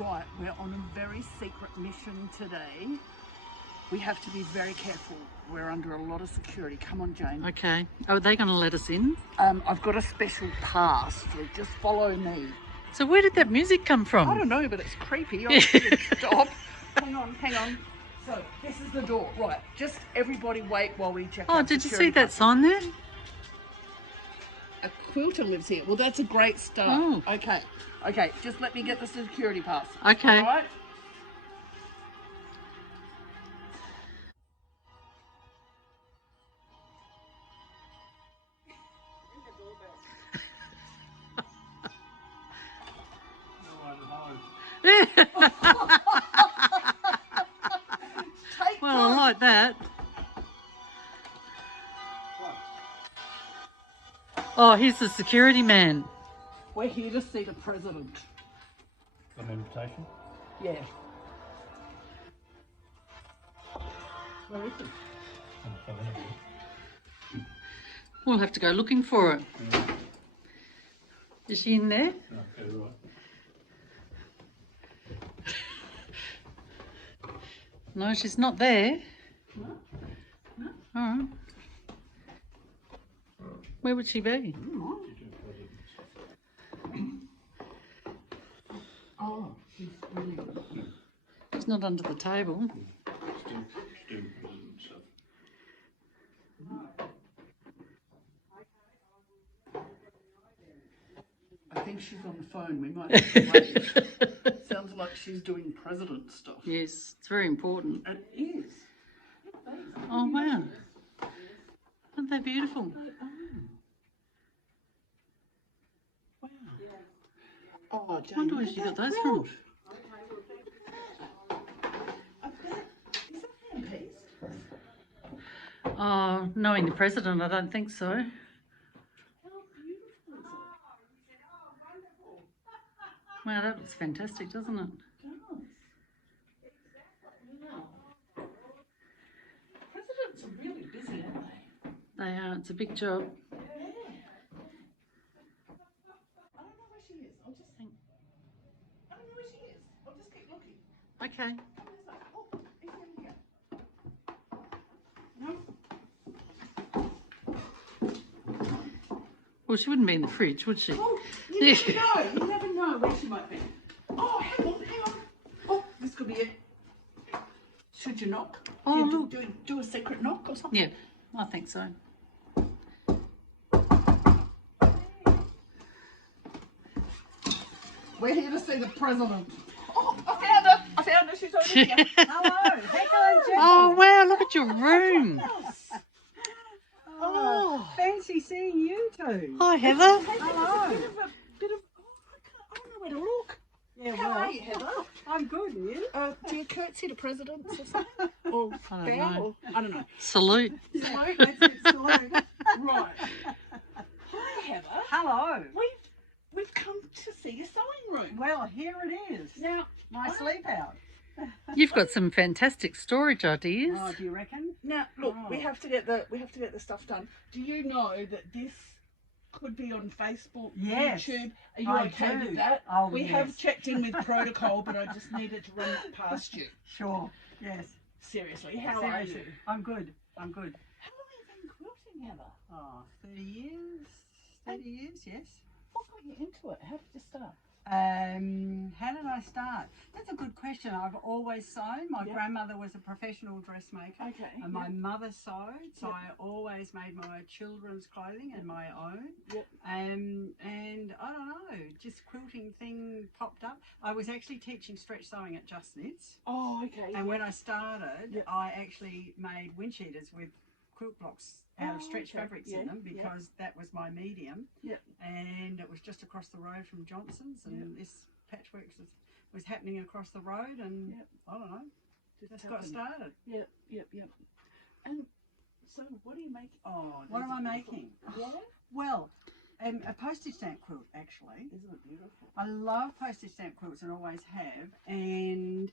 Right, we're on a very secret mission today. We have to be very careful. We're under a lot of security. Come on, Jane. Okay. Oh, are they going to let us in? I've got a special pass, so just follow me. So where did that music come from? I don't know, but it's creepy. I should stop. Hang on. So, this is the door. Right, just everybody wait while we check out. Oh, did you see that sign there? A quilter lives here. Well, that's a great start. Oh. Okay, just let me get the security pass. Okay. All right? Well, I like that. Oh, here's the security man. We're here to see the president. Got an invitation? Yeah. Where is he? We'll have to go looking for it. Is she in there? Okay, right. No, she's not there. No. All right. Where would she be? Oh, she's really good. She's not under the table. Still president stuff. I think she's on the phone. We might have to wait. Sounds like she's doing president stuff. Yes, it's very important. It is. Oh, wow. Aren't they beautiful? Wow. Oh, Jane, I wonder where she got those from. Is that hand-pieced? Oh, knowing the president, I don't think so. How beautiful is it? Wow, that looks fantastic, doesn't it? Wow. Presidents are really busy, aren't they? They are. It's a big job. Yeah. I don't know where she is. I'll just think. I don't know where she is. I'll just keep looking. Okay. Oh, he's in here. No. Well, she wouldn't be in the fridge, would she? Oh, you never know. You never know where she might be. Oh, hang on. Oh, this could be it. Should you knock? Oh, do a secret knock or something? Yeah, I think so. We're here to see the president. Oh, I found her. She's over here. Hello, Heather and Oh, wow, look at your room. Oh, fancy seeing you two. Hi, Heather. Hello. Bit of. I don't know where to look. Yeah, How well, are you, Heather? I'm good, and you? Do you curtsy to presidents or something? Or I don't bow? know. Or, I don't know. Salute. Salute, that's it, salute. Right. Hi, Heather. Hello. We've come to see your sewing room. Well, here it is. Now, My sleep out. You've got some fantastic storage ideas. Oh, do you reckon? Now, look, we Oh. have to get the stuff done. Do you know that this could be on Facebook, Yes, YouTube? Are you I okay do. with that? Oh, we yes. have checked in with protocol, but I just needed to run it past you. Sure. Yes. Seriously, how Seriously. are you? I'm good. I'm good. How long have you been quilting, Heather? Oh, 30 years. 30 years, yes. What got you into it? How did you start? How did I start? That's a good question. I've always sewn. My Yep. grandmother was a professional dressmaker. Okay. And my mother sewed, so Yep. I always made my children's clothing and my own. Yep. And I don't know, just quilting thing popped up. I was actually teaching stretch sewing at Just Knits. Oh, okay. And when I started, Yep. I actually made wind cheaters with quilt blocks out of Oh, stretch okay. fabrics Yeah, in them yeah. because that was my medium. Yep. And it was just across the road from Johnson's, and this patchwork was happening across the road, and Yep. I don't know, Just just got happened. started. Yep. And so, what do you make? Oh, What these am are I beautiful. making? Yeah. Well, a postage stamp quilt actually. Isn't it beautiful? I love postage stamp quilts and always have. And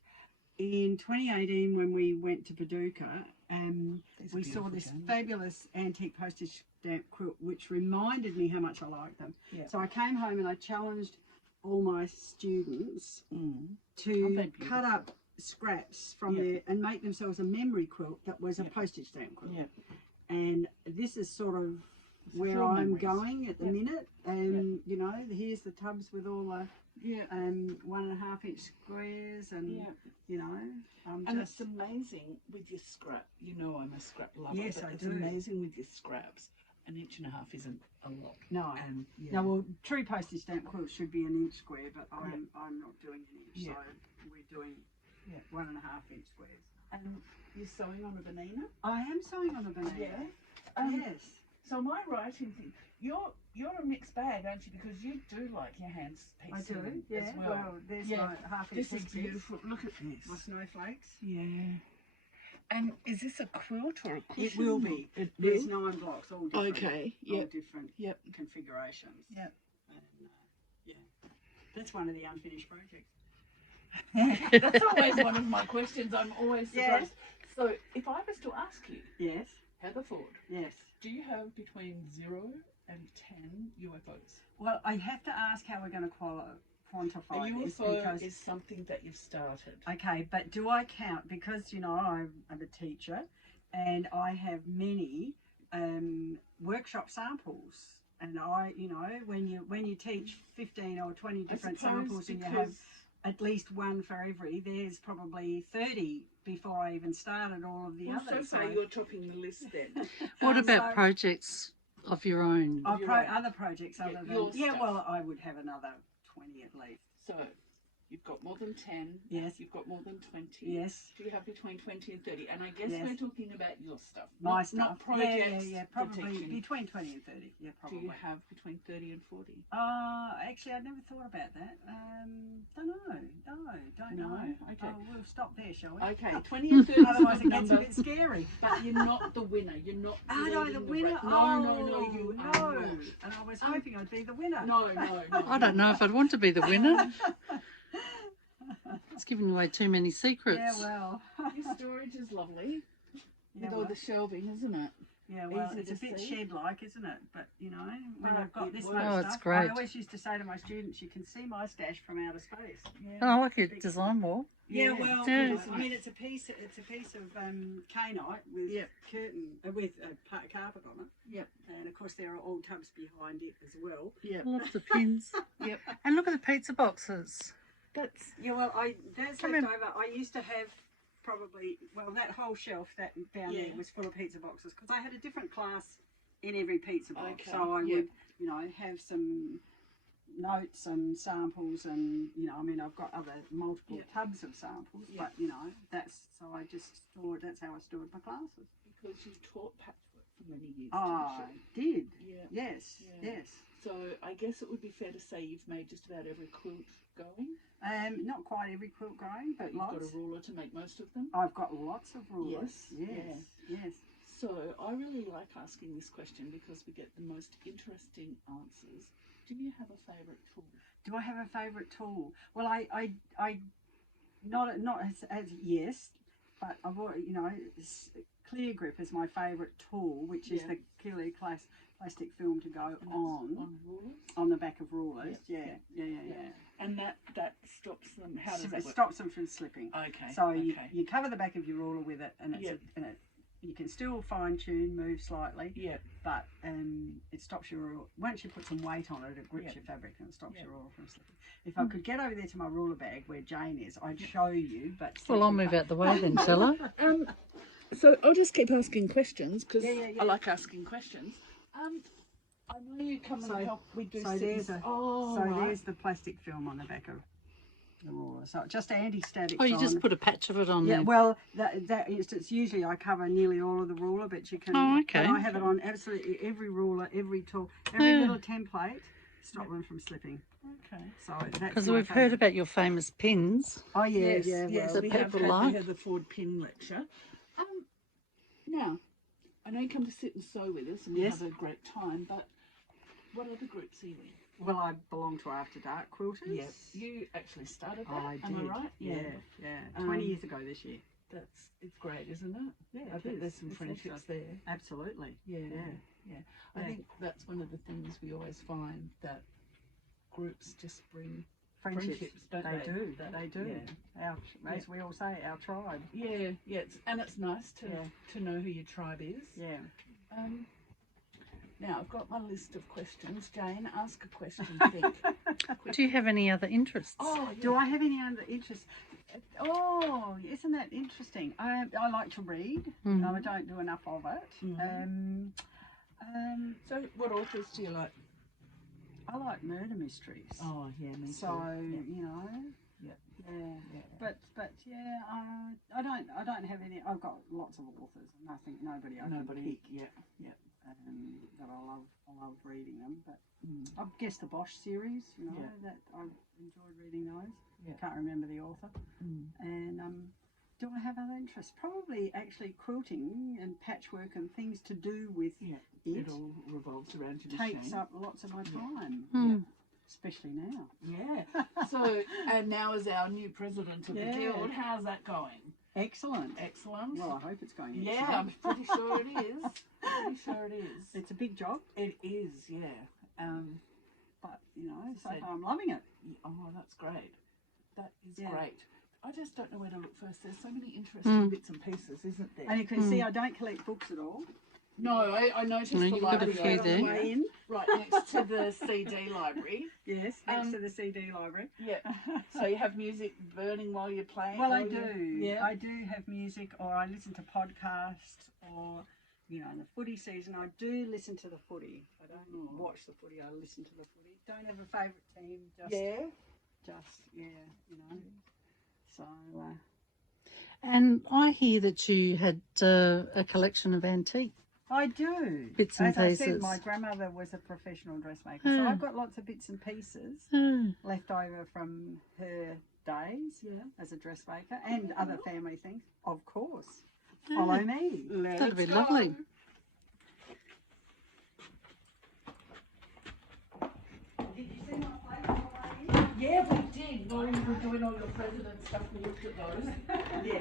in 2018, when we went to Paducah, These are we saw beautiful, this Jane. fabulous antique postage stamp quilt, which reminded me how much I like them. Yeah. So I came home and I challenged all my students Oh, to they're cut up scraps from Yeah. there and make themselves a memory quilt that was a Yeah. postage stamp quilt. Yeah. And this is sort of It's where your I'm memories. going at the Yeah. minute. And you know, here's the tubs with all the Yeah. 1.5 inch squares, and Yeah. you know, I'm And just it's amazing with your scrap. You know I'm a scrap lover. Yes, but I it's do. amazing with your scraps. 1.5 inch isn't a lot. no. And yeah. No, well, true postage stamp quilts should be 1 inch square, but I'm not doing 1 inch, Yeah. so we're doing Yeah. 1.5 inch squares. And you're sewing on a banana? I am sewing on a banana. Yeah. Yes. So my writing thing, you're a mixed bag, aren't you? Because you do like your hands I do. piecing Yeah. as well. There's Yeah. my 1/2 inch This is pieces, beautiful. Look at my this. snowflakes. Yeah. And is this a quilt or a cushion? It will be. It There's will? 9 blocks, all different. Okay. All Yep. different Yep. configurations. Yep. And, yeah. That's one of the unfinished projects. That's always one of my questions. I'm always Yes. surprised. So if I was to ask you, Yes. Heather Ford, Yes. do you have between 0 and 10 UFOs? Well, I have to ask how we're going to quantify A this UFO because is something that you've started. okay, but do I count, because you know I'm a teacher and I have many workshop samples, and I, you know, when you teach 15 or 20 different samples and you have at least one for every, there's probably 30 before I even started all of the Well, so others. far you're topping the list then. What about so- projects of your own? You're right. other projects other your than stuff. well, I would have another 20 at least. So you've got more than 10. Yes. You've got more than 20. Yes. Do you have between 20 and 30? And I guess Yes. we're talking about your stuff. My not, stuff. Not projects. Yeah, for probably teaching. between 20 and 30. Yeah, Do probably. you have between 30 and 40? Actually, I never thought about that. Don't know. No, don't No, know. okay. Oh, we'll stop there, shall we? Okay, 20 and 30 is Otherwise, a it gets a number, bit scary. but you're not the winner. You're not. Aren't I the leading winner? race. Oh, No, you no. are not. And I was hoping I'd be the winner. No. I don't know if I'd want to be the winner. It's giving away too many secrets. Yeah, well. Your storage is lovely Yeah, with all well, the shelving, isn't it? yeah, well, easy it's a to bit see. shed-like, isn't it? But, you know, when But I've got it this works. much Oh, stuff, it's great. I always used to say to my students, you can see my stash from outer space. Yeah. Oh, I like your design wall. Yeah, well, Yeah. you know, I mean, it's a piece of kainite with Yep. with carpet on it. Yep. And of course, there are all tubs behind it as well. Yep. Lots of pins. Yep. And look at the pizza boxes. That's Yeah, well, that's Come left in. over. I used to have probably, well, that whole shelf that down Yeah. there was full of pizza boxes because I had a different class in every pizza box. Okay, So I yeah. would, you know, have some notes and samples, and you know, I mean, I've got other multiple Yeah. tubs of samples, Yeah. but you know, so I just stored. That's how I stored my classes. because you taught patchwork for many years. I didn't you? did. Yeah. Yes. Yeah. Yes. So I guess it would be fair to say you've made just about every quilt going. Not quite every quilt going, But but you've got lots. a ruler to make most of them. I've got lots of rulers. Yes, Yes. Yes. So I really like asking this question because we get the most interesting answers. Do you have a favourite tool? Do I have a favourite tool? Well, I not as yes, but I've already, you know, Clear Grip is my favourite tool, which is Yeah. the clear plastic film to go And that's on rulers. the back of rulers. Yeah. Yeah. And that stops them. How does So that it work? stops them from slipping. Okay. So okay. you cover the back of your ruler with it, and it's Yep. you can still fine tune, move slightly, Yeah. but it stops your ruler. Once you put some weight on it, it grips Yep. your fabric and it stops Yep. your ruler from slipping. If I could get over there to my ruler bag where Jane is, I'd show you. But Well, I'll move out the way then, shall I? So I'll just keep asking questions because Yeah. I like asking questions. I know you come So- and help. We do. so there's things- a- oh, So right. there's the plastic film on the back of the ruler. So just anti-static. Oh, you just put a patch of it on Yeah, there. well, it's usually I cover nearly all of the ruler, but you can. Oh, okay. But I have it on absolutely every ruler, every tool, every Yeah. little template. Stop them from slipping. Okay. So that's Because my we've heard favourite. about your famous pins. Oh yeah, Yes, yeah. yes, Well, we that have people had like. the Heather Ford pin lecture. Now, I know you come to sit and sew with us, and we Yes. have a great time. But what other groups are you in? well, I belong to After Dark Quilters. Yes, you actually started that. I did. Am I right? Yeah. Um, 20 years ago this year. It's great, isn't it? Yeah, I think there's some it's friendships excellent. there. Absolutely. Yeah, Yeah. yeah. I Yeah. think that's one of the things we always find, that groups just bring friendships. don't They do. That- They do. Yeah. As we all say, our tribe. Yeah, yeah, and it's nice to Yeah. to know who your tribe is. Yeah. Now I've got my list of questions. Jane, ask a question. Think. Do you have any other interests? Oh, yeah. Do I have any other interests? Oh, isn't that interesting? I like to read. Mhm. I don't do enough of it. Mhm. So, what authors do you like? I like murder mysteries. Oh, yeah, me So too. you know. Yeah. Yeah. Yeah. But yeah, I don't have any. I've got lots of authors, and I think nobody I Nobody. can pick. Yeah, yeah. That I love reading them. But I guess the Bosch series, you know, Yeah. that I've enjoyed reading those. Yeah. Can't remember the author. And do I have other interests? Probably actually quilting and patchwork and things to do with Yeah. it It all revolves around your takes machine. up lots of my time, Hmm. especially now. Yeah. So, and now as our new president of Yeah. the guild, how's that going? Excellent. Excellent. Well, I hope it's going Yeah, excellent. I'm pretty sure it is. Pretty sure it is. It's a big job, It is, yeah. but you know, so Said- far I'm loving it. Oh, that's great. That is Yeah. great. I just don't know where to look first. There's so many interesting bits and pieces, isn't there? And you can see I don't collect books at all. No, I noticed No, the you've got a library few over there. Way in. right next to the CD library. Yes, next to the CD library. Yeah. So you have music burning while you're playing? Well, I while do. Yeah. I do have music, or I listen to podcasts, or you know, in the footy season, I do listen to the footy. I don't watch the footy. I listen to the footy. Don't have a favourite team. Just, yeah, you know. So. And I hear that you had a collection of antique. I do. Bits and As I said, pieces. my grandmother was a professional dressmaker, so Hmm. I've got lots of bits and pieces Oh, left over from her days Yeah. as a dressmaker and other family things. Of course. Follow me. that'd be lovely. Did you see my plate on the way in? Yeah, we did. While you were doing all your president stuff, we looked at those. Yeah.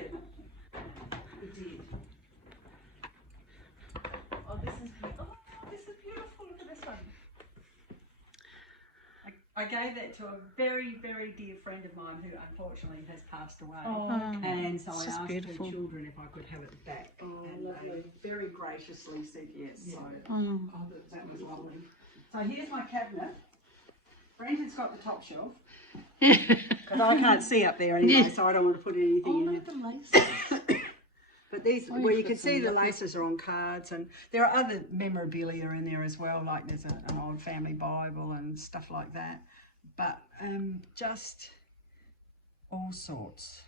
We did. Oh, this is beautiful. Look at this one. I gave that to a very, very dear friend of mine who unfortunately has passed away. Oh, And so It's I just asked beautiful. her children if I could have it back. Oh, and lovely. they very graciously said yes. So Oh. that was lovely. So here's my cabinet. Brendan's got the top shelf. Yeah. Because I can't see up there anyway, Yeah. so I don't want to put anything Oh, in look it. at the laces. But these, Oh, well, you've you got can see some the lovely- laces are on cards, and there are other memorabilia in there as well, like there's an old family Bible and stuff like that. But just all sorts.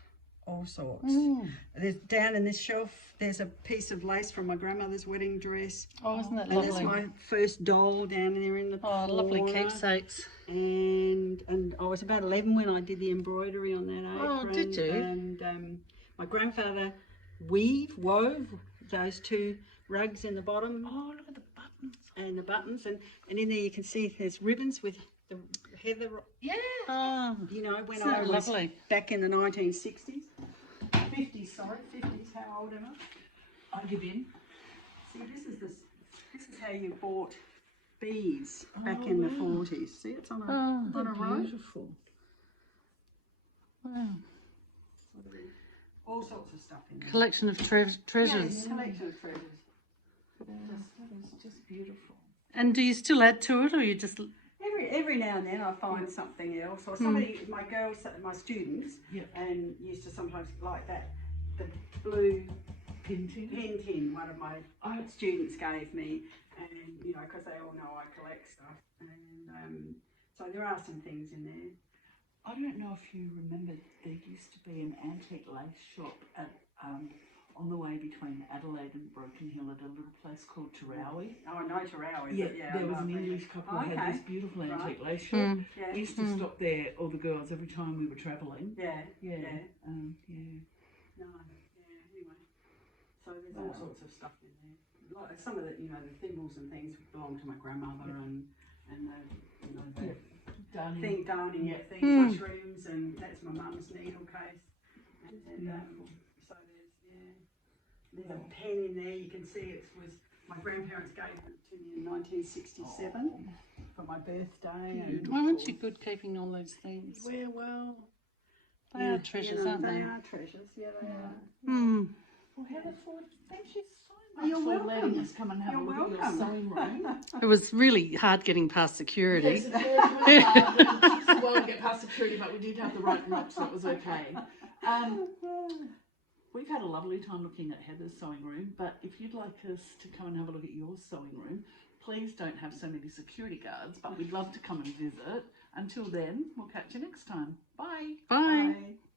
There's down in this shelf, there's a piece of lace from my grandmother's wedding dress. Oh, isn't that And that's lovely? my first doll down there in the Oh, lovely corner. keepsakes. And I was about 11 when I did the embroidery on that Oh, apron. did you? And my grandfather wove those two rugs in the bottom Oh, look at the buttons. and the buttons, and in there you can see there's ribbons with the heather, Yeah. Oh, you know, when isn't I that was lovely? back in the 1960s. 50s, how old am I? I give in. See, this is how you bought beads back in the 40s. See, it's on a, Oh, on a row. Beautiful. wow. All sorts of stuff in there. Collection of treasures. Yes, collection of treasures. It's just beautiful. And do you still add to it, or you just? Every now and then I find something else, or somebody, my girls, my students, Yeah. and used to sometimes like that, the blue Pinting. pen tin one of my students gave me, and you know, because they all know I collect stuff, and so there are some things in there. I don't know if you remember, there used to be an antique lace shop at on the way between Adelaide and Broken Hill at a little place called Tarawi. Oh, no, Tarawi. Yeah, there was an English couple who had this beautiful antique lace shop. Mm. Yeah. We used to stop there, all the girls, every time we were travelling. Yeah. Yeah. Yeah. Yeah. No. Yeah. Anyway, so there's all sorts of stuff in there. Like some of the, you know, the thimbles and things belong to my grandmother, and the, you know, the darning mushrooms, and that's my mum's needle case. And so there's a pen in there. You can see it was my grandparents gave it to me in 1967. for my birthday. And Why aren't you good keeping all those things? Well, They are treasures, aren't they? They are treasures. Yeah, they are. Hmm. Well, Heather Ford, thank you so Oh, much you're for letting welcome. us come and have You're a look at your welcome. sewing room. It was really hard getting past security. Yes, it was hard. It took us a while to get past security, but we did have the right knob, so it was okay. We've had a lovely time looking at Heather's sewing room, but if you'd like us to come and have a look at your sewing room, please don't have so many security guards, but we'd love to come and visit. Until then, we'll catch you next time. Bye. Bye. Bye.